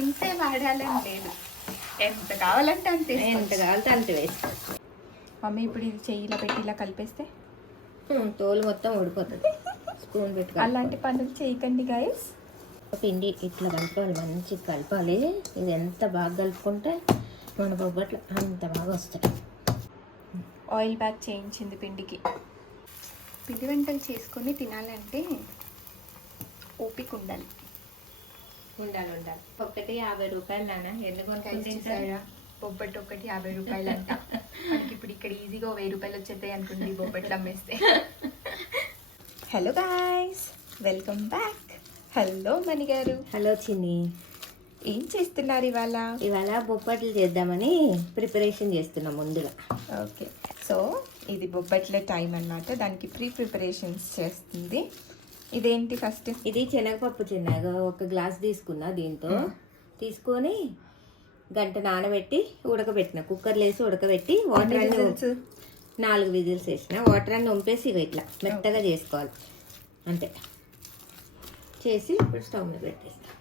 ఇంతే వాడాలని లేదు, ఎంత కావాలంటే అంతే వేసుకోవచ్చు. మమ్మీ ఇప్పుడు ఇది చెయ్యిలో పెట్టి ఇలా కలిపేస్తే తోలు మొత్తం ఊడిపోతుంది. స్పూన్ పెట్టుకో. అలాంటి పనులు చేయకండి గైస్. పిండి ఇట్లా కలుపుకోవాలి, మంచిగా కలపాలి. ఇది ఎంత బాగా కలుపుకుంటే మన బొబ్బట్లు అంత బాగా వస్తాయి. ఆయిల్ బ్యాగ్ చేయించింది పిండికి. పిండి వంటలు చేసుకొని తినాలంటే ఓపిక ఉండాలి. ఒకటి 50 రూపాయలు నాన్న. ఎందుకు బొబ్బట్టు ఒకటి 50 రూపాయలు అంట. మనకి ఇప్పుడు ఇక్కడ ఈజీగా 1000 రూపాయలు వచ్చేస్తాయి అనుకోండి బొబ్బట్లు అమ్మేస్తే. Hello guys, welcome back. Hello Mani garu. Hello చిన్ని. ఏం చేస్తున్నారు ఇవాళ బొబ్బట్లు చేద్దామని ప్రిపరేషన్ చేస్తున్నాం ముందుగా. ఓకే, సో ఇది బొబ్బట్ల టైం అన్నమాట. దానికి ప్రిపరేషన్స్ చేస్తుంది. ఇదేంటి ఫస్ట్? ఇది శనగపప్పు చిన్నగా 1 గ్లాస్ తీసుకున్నా. దీంతో తీసుకొని గంట నానబెట్టి ఉడకబెట్టిన, కుక్కర్లో వేసి ఉడకబెట్టి వాటర్ అన్ని 4 విజిల్స్ వేసిన. వాటర్ అన్ని వంపేసి ఇట్లా మెత్తగా చేసుకోవాలి అంతే. చేసి ఇప్పుడు స్టవ్ మీద పెట్టేస్తాం.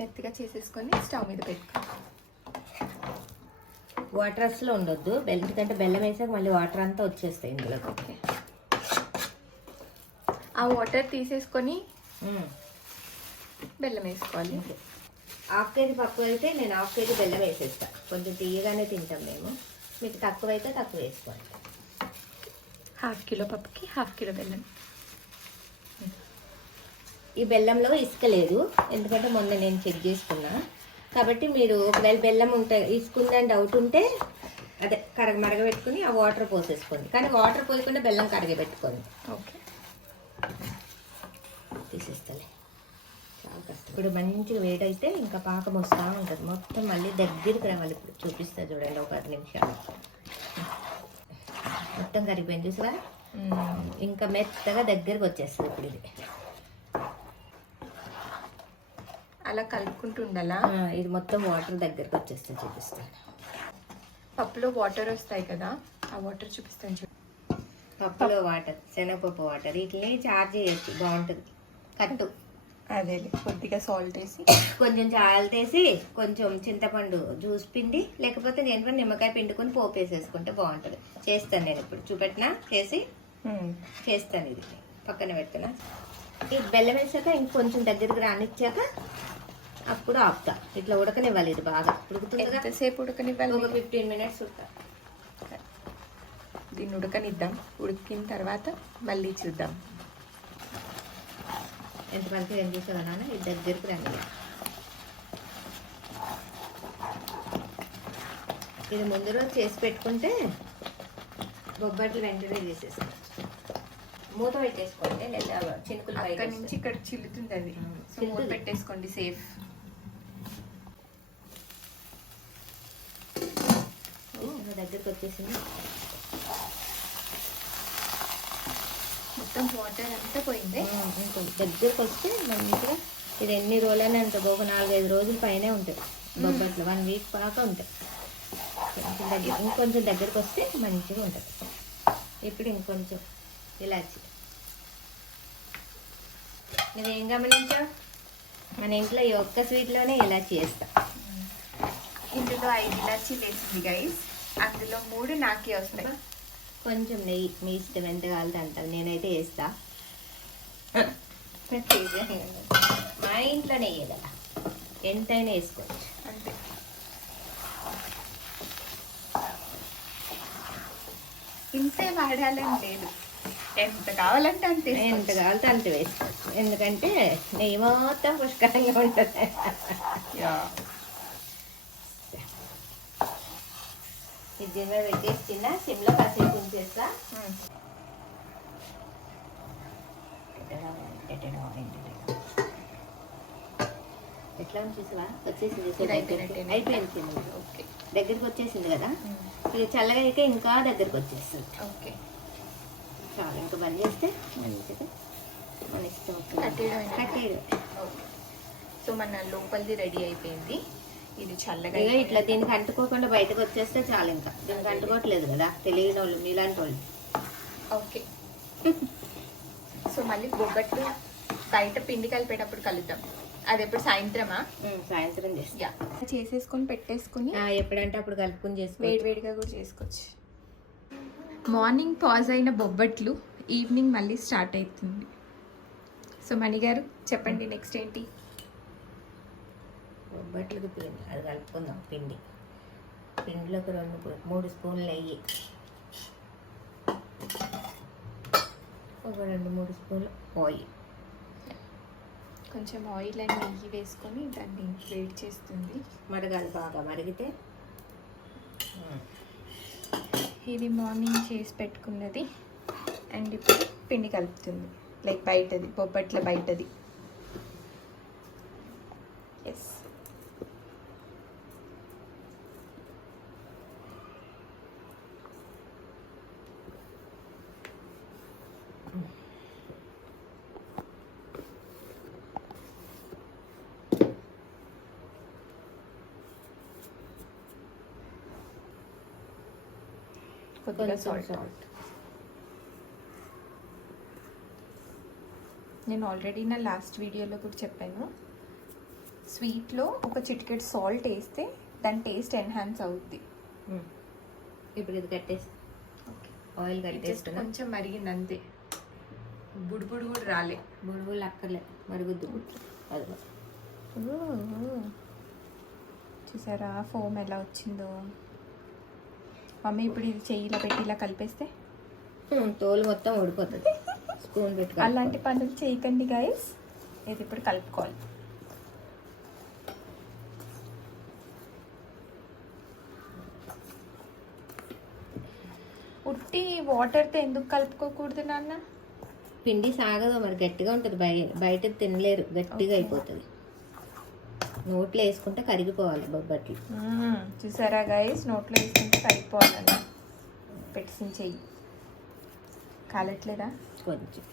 మెత్తగా చేసేసుకొని స్టవ్ మీద పెట్టుకోవాలి. వాటర్ అసలు ఉండొద్దు, ఎందుకంటే బెల్లం వేసాక మళ్ళీ వాటర్ అంతా వచ్చేస్తాయి ఇందులో. ఓకే, ఆ వాటర్ తీసేసుకొని బెల్లం వేసుకోవాలి. ½ కేజీ పప్పు అయితే నేను ½ కేజీ బెల్లం వేసేస్తాను. కొంచెం తీయగానే తింటాం మేము. మీకు తక్కువ అయితే తక్కువ వేసుకోండి. 1/2 కిలో పప్పుకి 1/2 కిలో బెల్లం. ఈ బెల్లంలో ఇసుక లేదు, ఎందుకంటే మొన్న నేను చెక్ చేసుకున్నా. కాబట్టి మీరు ఒకవేళ బెల్లం ఉంటే ఇసుకుందని డౌట్ ఉంటే అదే మరగబెట్టుకుని ఆ వాటర్ పోసేసుకోండి. కానీ వాటర్ పోయకుండా బెల్లం కరగబెట్టుకోండి. ఓకే, తీసేస్తలే. చాలా కష్టం. ఇప్పుడు మంచిగా వేడైతే ఇంకా పాకం వస్తూ ఉంటుంది. మొత్తం మళ్ళీ దగ్గరికి రావాలి. ఇప్పుడు చూపిస్తా చూడండి, ఒక 10 నిమిషాలు మొత్తం కరిగిపోయింది చూసారా. ఇంకా మెత్తగా దగ్గరికి వచ్చేస్తుంది. ఇప్పుడు ఇది అలా కలుపుకుంటూ ఉండాలా? ఇది మొత్తం వాటర్ దగ్గరికి వచ్చేస్తుంది. చూపిస్తాను. పప్పులో వాటర్ వస్తాయి కదా, ఆ వాటర్ చూపిస్తాను చూడు. పప్పులో వాటర్, శనగపప్పు వాటర్, వీటిని చార్జ్ చేయొచ్చు, బాగుంటుంది. కట్టు అదే కొద్దిగా సాల్ట్ వేసి, కొంచెం సాల్ట్ వేసి, కొంచెం చింతపండు జ్యూస్ పిండి, లేకపోతే నేను కూడా నిమ్మకాయ పిండుకొని పోపు వేసేసుకుంటే బాగుంటుంది. చేస్తాను నేను ఇప్పుడు చూపెట్టినా చేస్తాను. ఇది పక్కన పెడుతున్నా. ఈ బెల్లం వేసాక ఇంకొంచెం దగ్గరికి రానిచ్చాక అప్పుడు ఆపుతా. ఇట్లా ఉడకనివ్వాలి. ఇది బాగా ఉడుకుతుంది. ఎంతసేపు ఉడకనివ్వాలి? ఒక 15 మినిట్స్ ఉడతా. దీన్ని ఉడకనిద్దాం. ఉడికిన తర్వాత మళ్ళీ చూద్దాం. ఎంతవరకు ఏం చేసావు నాన్న? ఇది దగ్గరికి రండి. ఇది ముందు రోజు చేసి పెట్టుకుంటే బొబ్బట్లు వెంటనే చేసేసుకోండి. మూత పెట్టేసుకోండి, లేదా చినుకులు అక్కడ నుంచి ఇక్కడ చిల్లుతుంది. అది మూత పెట్టేసుకోండి, సేఫ్. దగ్గరికి వచ్చేసింది. మొత్తం వాటర్ అంతా పోయింది. దగ్గరికి వస్తే మంచిగా ఇది ఎన్ని రోజులైనా ఉంటుంది. ఒక 4-5 రోజుల పైనే ఉంటాయి బొబ్బట్లు. 1 వీక్ పాకా ఉంటాయి. ఇంకొంచెం దగ్గరికి వస్తే మంచిగా ఉంటుంది. ఇప్పుడు ఇంకొంచెం ఇలాచి. నువ్వేం గమనించావు? మన ఇంట్లో ఈ ఒక్క స్వీట్లోనే ఇలాచి వేస్తా. ఇందులో 5 ఇలాచీలు వేసింది గైస్. అందులో 3 నాకే వస్తాయి. కొంచెం నెయ్యి మీ ఇష్టం, ఎంత కావాలంటే అంటారు. నేనైతే వేస్తా. మా ఇంట్లో నెయ్యి కదా, ఎంతైనా వేసుకోవచ్చు అంతే. ఇంతే వాడాలని లేదు, ఎంత కావాలంటే అంతే వేసుకోవచ్చు. ఎందుకంటే నెయ్యి మొత్తం పుష్కలంగా ఉంటుంది. ఇది జిమ్మ పెట్టేసి చిన్న సిమ్లో కాసేపు ఉంచేస్తా. ఎట్లా చూసావా? వచ్చేసింది. అయిపోయింది. ఓకే, దగ్గరికి వచ్చేసింది కదా. ఇది చల్లగా అయితే ఇంకా దగ్గరికి వచ్చేస్తుంది. ఓకే, చాలా. ఇంకా బంద్ చేస్తే మంచిగా మన ఇష్టం. కట్టేయడం. సో మన లోపలిది రెడీ అయిపోయింది. ఇది చల్లగా ఇట్లా దీనికి అంటుకోకుండా బయటకు వచ్చేస్తే చాలు. ఇంకా దీనికి అంటుకోవట్లేదు కదా, తెలియని వాళ్ళు మీలాంటి వాళ్ళు. ఓకే, సో మళ్ళీ బొబ్బట్లు బయట పిండి కలిపేటప్పుడు కలుద్దాం. అది ఎప్పుడు సాయంత్రమా? సాయంత్రం చేస్తా. యా, చేసేసుకొని పెట్టేసుకుని ఎప్పుడంటే అప్పుడు కలుపుకొని చేసుకో. వేడివేడిగా కూడా చేసుకోవచ్చు. మార్నింగ్ పాజ్ అయిన బొబ్బట్లు ఈవినింగ్ మళ్ళీ స్టార్ట్ అవుతుంది. సో మణిగారు చెప్పండి నెక్స్ట్ ఏంటి? బొబ్బట్లకి పిండి అది కలుపుకుందాం. పిండిలోకి 2-3 స్పూన్లు నెయ్యి, ఒక 2-3 స్పూన్లు ఆయిల్, కొంచెం ఆయిల్ అండ్ నెయ్యి వేసుకొని దాన్ని వేడి చేస్తుంది. మరగాలి, బాగా మరిగితే. ఇది మార్నింగ్ చేసి పెట్టుకున్నది అండ్ ఇప్పుడు పిండి కలుపుతుంది. లైక్ బయటది, బొబ్బట్ల బయటది. ఎస్, కొద్దిగా సాల్ట్. నేను ఆల్రెడీ నా లాస్ట్ వీడియోలో కూడా చెప్పాను, స్వీట్లో ఒక చిటికెట్ సాల్ట్ వేస్తే దాని టేస్ట్ ఎన్హాన్స్ అవుద్ది. ఇప్పుడు ఇది కట్టేసి ఆయిల్ కట్టేసి కొంచెం మరిగింది అంతే, బుడిబుడు కూడా రాలే. బుడుబులు అక్కర్లే, మరుగుద్దు. అది చూసారా ఫోమ్ ఎలా వచ్చిందో? మమ్మీ ఇప్పుడు ఇది చెయ్యిలా పెట్టి ఇలా కలిపేస్తే తోలు మొత్తం ఊడిపోతుంది. స్పూన్ పెట్టుకో. అలాంటి పనులు చేయకండి గైస్. ఇది ఇప్పుడు కలుపుకోవాలి. ఉట్టి వాటర్తో ఎందుకు కలుపుకోకూడదు నాన్న? పిండి సాగదు మరి, గట్టిగా ఉంటుంది. బయట తినలేరు, గట్టిగా అయిపోతుంది. నోట్లో వేసుకుంటే కరిగిపోవాలి బొబ్బట్లు. చూసారా గైస్, నోట్లో వేసుకుంటే కరిగిపోవాలన్న పెట్టిన చెయ్యి కాలట్లేదా? కొంచెం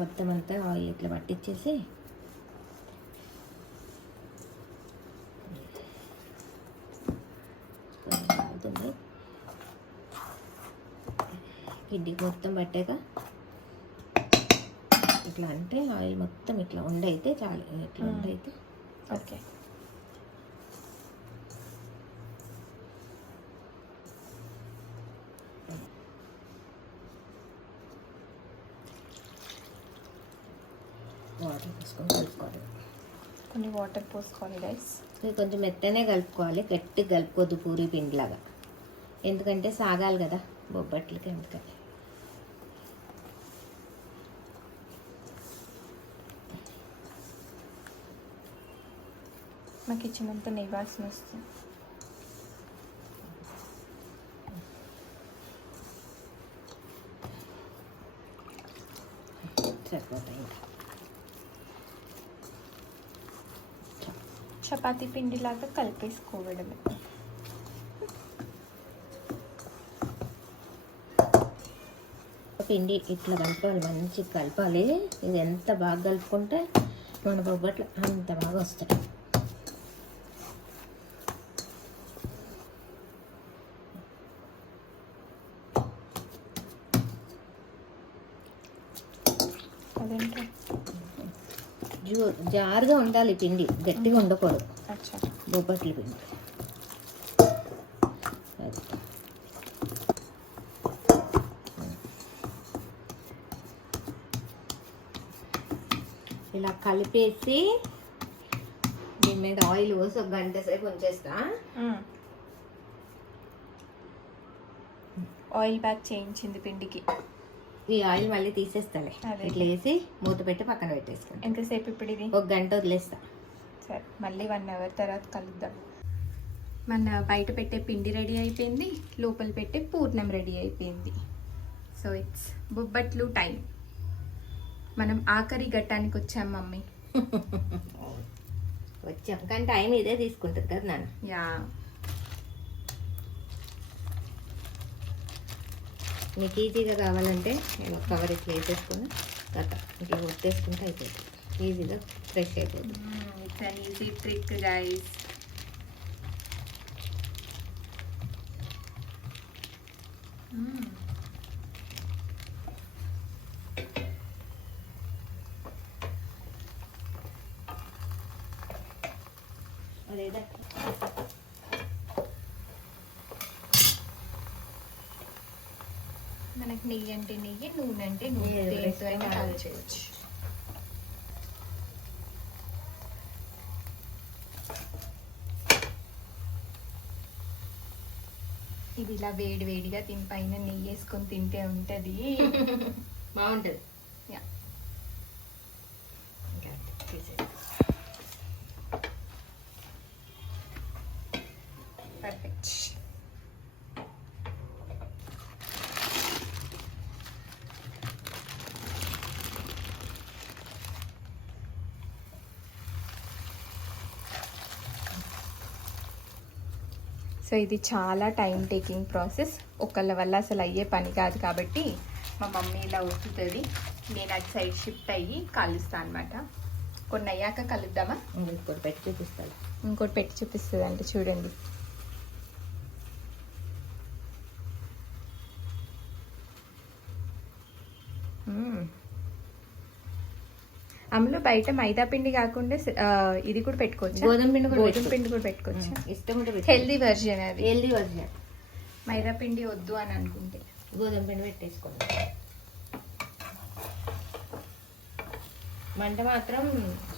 మొత్తం అంతా ఆయిల్ ఇట్లా పట్టించేసి అవుతుంది. పిండికి మొత్తం పట్టాక ఇట్లా అంటే ఆయిల్ మొత్తం ఇట్లా ఉండైతే చాలు. ఇట్లా ఉండైతే ఓకే. వాటర్ పోసుకొని కలుపుకోవాలి. కొన్ని వాటర్ పోసుకోవాలి గైస్. ఇది కొంచెం మెత్తనే కలుపుకోవాలి, గట్టిగా కలుపుకోవద్దు పూరి పిండిలాగా. ఎందుకంటే సాగాలి కదా బొబ్బట్లకి, ఎందుకని. మా కిచెన్ అంతా నెయ్యి వాసన వస్తుంది. సరిపోతాయి. చపాతీ పిండిలాగా కలిపేసుకోవడమే. పిండి ఇట్లా కలపాలి, మంచిగా కలపాలి. ఇది ఎంత బాగా కలుపుకుంటే మన బొబ్బట్లు అంత బాగా వస్తాయి. అదేంటో జారుగా ఉండాలి పిండి, గట్టిగా ఉండకూడదు. అచ్చా, బొబ్బట్ల పిండి ఇలా కలిపేసి దీని మీద ఆయిల్ పోసి ఒక గంట సేపు ఉంచేస్తా. ఆయిల్ బ్యాక్ చేయించింది పిండికి. ఈ ఆయిల్ మళ్ళీ తీసేస్తాలే. అదే. ఇట్లా వేసి మూత పెట్టి పక్కన పెట్టేసుకుంటా. ఎంతసేపు ఇప్పుడు ఇది? ఒక గంట వదిలేస్తా. సరే, మళ్ళీ 1 అవర్ తర్వాత కలుద్దాం. మన బయట పెట్టే పిండి రెడీ అయిపోయింది, లోపల పెట్టే పూర్ణం రెడీ అయిపోయింది. So it's bobbatlu time. మనం ఆఖరి ఘట్టానికి వచ్చాం మమ్మీ. వచ్చాం కానీ టైం ఇదే తీసుకుంటుంది కదా నాన్న. యా, మీకు ఈజీగా కావాలంటే నేను కవర్ ఇట్లా వేసేసుకుని కథ ఇట్లా కొట్టేసుకుంటే అయిపోతుంది. ఈజీగా ఫ్రెష్ అయిపోతుంది. It's an easy trick guys. అదేదా మనకి నెయ్యి అంటే నెయ్యి, నూనె అంటే నూనె, ఏది దేంతో అయినా వేసుకున్నా కాల్చేయచ్చు. ఇది ఇలా వేడి వేడిగా తిని పైన నెయ్యి వేసుకొని తింటే ఉంటది. బాగుంటుంది. యా. ఇంకా తీసేసి. పర్ఫెక్ట్. సో ఇది చాలా టైం టేకింగ్ ప్రాసెస్, ఒకళ్ళ వల్ల అసలు అయ్యే పని కాదు. కాబట్టి మా మమ్మీ ఇలా ఒత్తుతుంది, నేను అటు సైడ్ షిఫ్ట్ అయ్యి కలుస్తాను అనమాట. కొన్ని అయ్యాక కలుద్దామా? ఇంకోటి పెట్టి చూపిస్తాను. ఇంకోటి పెట్టి చూపిస్తుంది అంటే చూడండి. అందులో బయట మైదా పిండి కాకుండా ఇది కూడా పెట్టుకోవచ్చు, గోధుమ పిండి కూడా పెట్టుకోవచ్చు. ఇష్టం ఉంటే హెల్దీ వెర్షన్ అది. Healthy version. మైదా పిండి వద్దు అని అనుకుంటే గోధుమ పిండి పెట్టేసుకోండి. మంట మాత్రం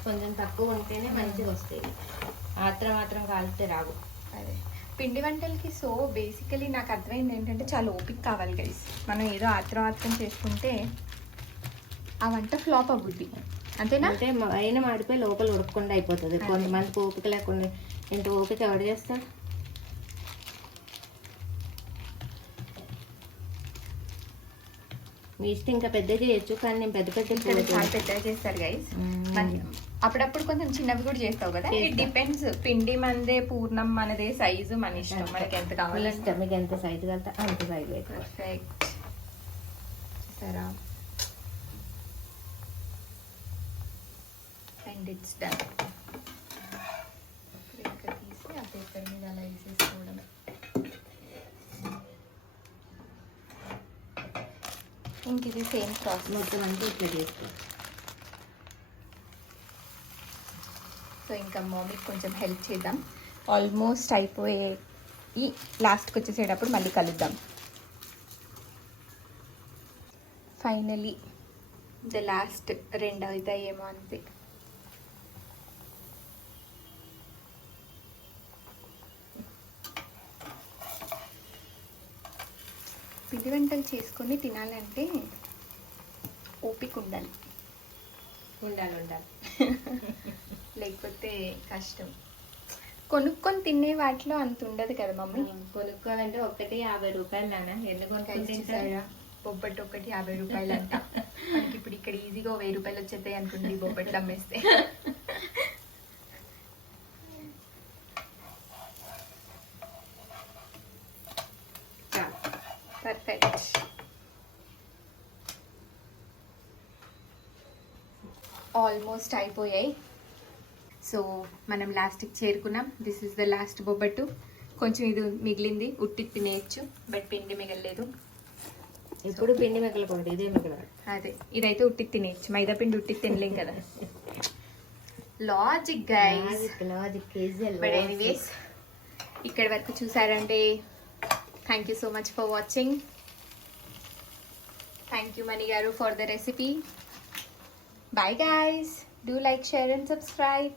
కొంచెం తక్కువ ఉంటేనే మంచిగా వస్తాయి, మాత్రం కాలితే రావు. అదే పిండి వంటలకి. సో బేసికలీ నాకు అర్థమైంది ఏంటంటే చాలా ఓపిక కావాలి గైస్. మనం ఏదో ఆత్రం చేసుకుంటే ఆ వంట ఫ్లాప్ అవ్వుద్ది, అంతేనా? అంటే అయినా మాడిపోయి లోపల ఉడకకుండా అయిపోతుంది. కొంతమందికి ఓపిక లేకుండా, ఇంత ఓపిక ఎవరు చేస్తాడు? మీ ఇష్టం, ఇంకా పెద్ద చేయొచ్చు, కానీ నేను పెద్ద చాలా పెద్దగా చేస్తారు గైస్. అప్పుడప్పుడు కొంచెం చిన్నవి కూడా చేస్తావు కదా. ఇట్ డిపెండ్స్, పిండి మనదే, పూర్ణం మనదే, సైజు మన ఇష్టం, మనకి ఎంత కావాలి. ఇష్టం, మీకు ఎంత సైజు కలితే అంత సైజు అయితే. పర్ఫెక్ట్. చూసారా? And it's done. ఇంకా తీసి ఆ పేపర్ మీద అలా వేసేసుకోవడమే. ఇంక ఇది సేమ్ ప్రాసెస్. మొత్తం అంతా ఇట్లా చేసుకో. సో ఇంకా మమ్మీకి కొంచెం హెల్ప్ చేద్దాం. ఆల్మోస్ట్ అయిపోయే ఈ లాస్ట్కి వచ్చేసేటప్పుడు మళ్ళీ కలుద్దాం. ఫైనలీ ద లాస్ట్ 2 అవుతాయేమో అంతే. పిండి వంటలు చేసుకొని తినాలంటే ఓపిక ఉండాలి. లేకపోతే కష్టం. కొనుక్కొని తినే వాటిలో అంత ఉండదు కదా మమ్మీ. కొనుక్కోవాలంటే ఒకటి 50 రూపాయలు నాన్న. ఎన్ని కొనుక్కుంటారా? బొబ్బట్టు ఒకటి 50 రూపాయలు అంట. మనకి ఇప్పుడు ఇక్కడ ఈజీగా 1000 రూపాయలు వచ్చేస్తాయి అనుకోండి బొబ్బట్లు అమ్మేస్తే. పర్ఫెక్ట్. ఆల్మోస్ట్ అయిపోయాయి. సో మనం లాస్ట్కి చేరుకున్నాం. This is the last bobbattu. కొంచెం ఇది మిగిలింది, ఉట్టి తినేయచ్చు, బట్ పిండి మిగలలేదు. ఎప్పుడు పిండి మిగలకూడదు, ఇదే మిగలదు. అదే, ఇదైతే ఉట్టి తినేయచ్చు, మైదా పిండి ఉట్టి తినలేం కదా. Logic guys. బట్ ఎనీవేస్, ఇక్కడ వరకు చూసారంటే thank you so much for watching. Thank you Mani garu for the recipe. Bye guys. Do like, share and subscribe.